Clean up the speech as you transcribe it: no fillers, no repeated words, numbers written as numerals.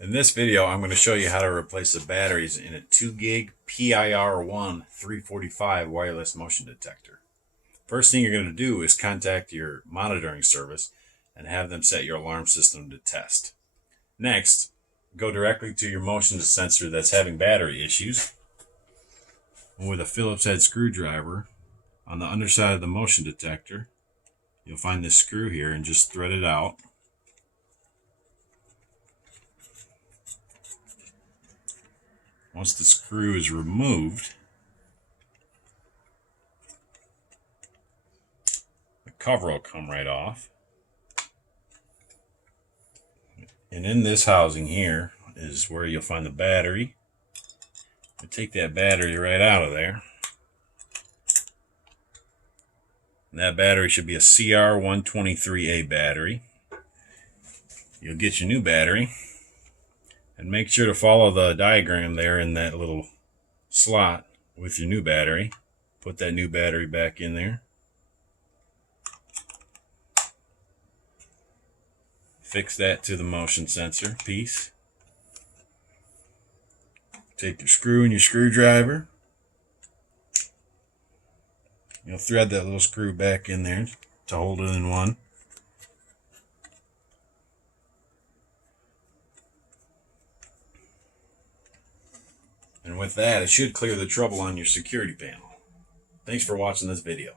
In this video, I'm going to show you how to replace the batteries in a 2 gig PIR1-345 wireless motion detector. First thing you're going to do is contact your monitoring service and have them set your alarm system to test. Next, go directly to your motion sensor that's having battery issues. And with a Phillips head screwdriver, on the underside of the motion detector, you'll find this screw here and just thread it out. Once the screw is removed, the cover will come right off. And in this housing here is where you'll find the battery. You take that battery right out of there. And that battery should be a CR123A battery. You'll get your new battery. And make sure to follow the diagram there in that little slot with your new battery. Put that new battery back in there. Fix that to the motion sensor piece. Take your screw and your screwdriver. You'll thread that little screw back in there to hold it in one. And with that, it should clear the trouble on your security panel. Thanks for watching this video.